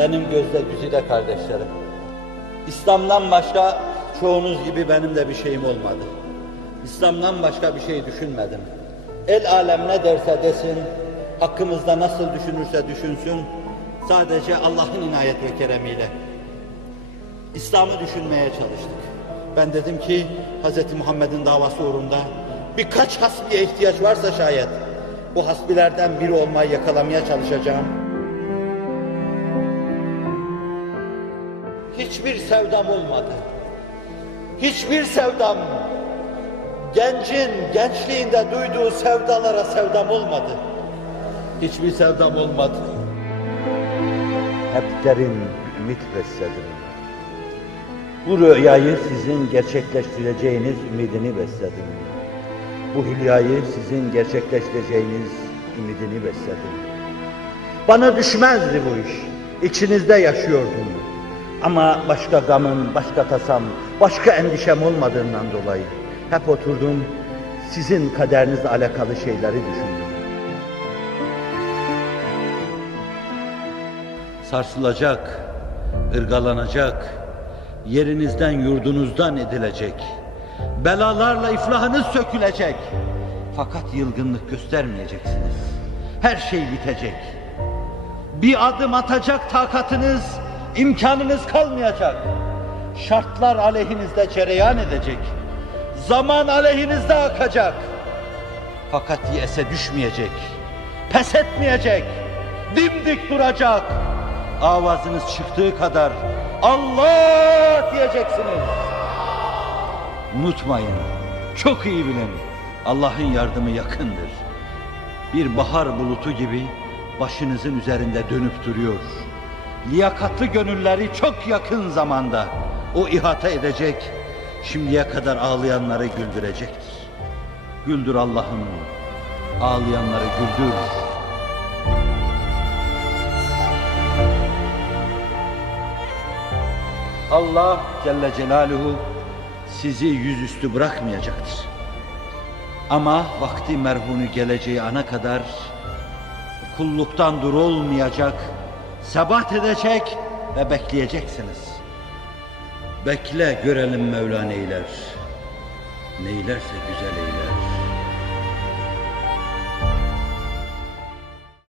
Benim gözde güzide kardeşlerim, İslam'dan başka çoğunuz gibi benim de bir şeyim olmadı. İslam'dan başka bir şey düşünmedim. El alem ne derse desin, hakkımızda nasıl düşünürse düşünsün, sadece Allah'ın inayet ve keremiyle İslam'ı düşünmeye çalıştık. Ben dedim ki Hz. Muhammed'in davası uğrunda birkaç hasbiye ihtiyaç varsa şayet, bu hasbilerden biri olmayı yakalamaya çalışacağım. Hiçbir sevdam olmadı. Hiçbir sevdam, gencin gençliğinde duyduğu sevdalara sevdam olmadı. Hiçbir sevdam olmadı. Hep derin ümit besledim. Bu rüyayı sizin gerçekleştireceğiniz ümidini besledim. Bu hülyayı sizin gerçekleştireceğiniz ümidini besledim. Bana düşmezdi bu iş. İçinizde yaşıyordum. Ama başka gamım, başka tasam, başka endişem olmadığından dolayı hep oturdum, sizin kaderinizle alakalı şeyleri düşündüm. Sarsılacak, ırgalanacak, yerinizden yurdunuzdan edilecek, belalarla iflahınız sökülecek. Fakat yılgınlık göstermeyeceksiniz. Her şey bitecek. Bir adım atacak takatınız, imkanınız kalmayacak. Şartlar aleyhinizde cereyan edecek. Zaman aleyhinizde akacak. Fakat yese düşmeyecek, pes etmeyecek, dimdik duracak. Avazınız çıktığı kadar Allah diyeceksiniz. Unutmayın, çok iyi bilin, Allah'ın yardımı yakındır. Bir bahar bulutu gibi başınızın üzerinde dönüp duruyor. Liyakatlı gönülleri çok yakın zamanda o ihata edecek, şimdiye kadar ağlayanları güldürecektir. Güldür Allah'ım, ağlayanları güldür. Allah Celle Celaluhu sizi yüzüstü bırakmayacaktır. Ama vakti merhunu geleceği ana kadar kulluktan dur olmayacak, sebat edecek ve bekleyeceksiniz. Bekle görelim Mevla neyler, neylerse güzel eyler.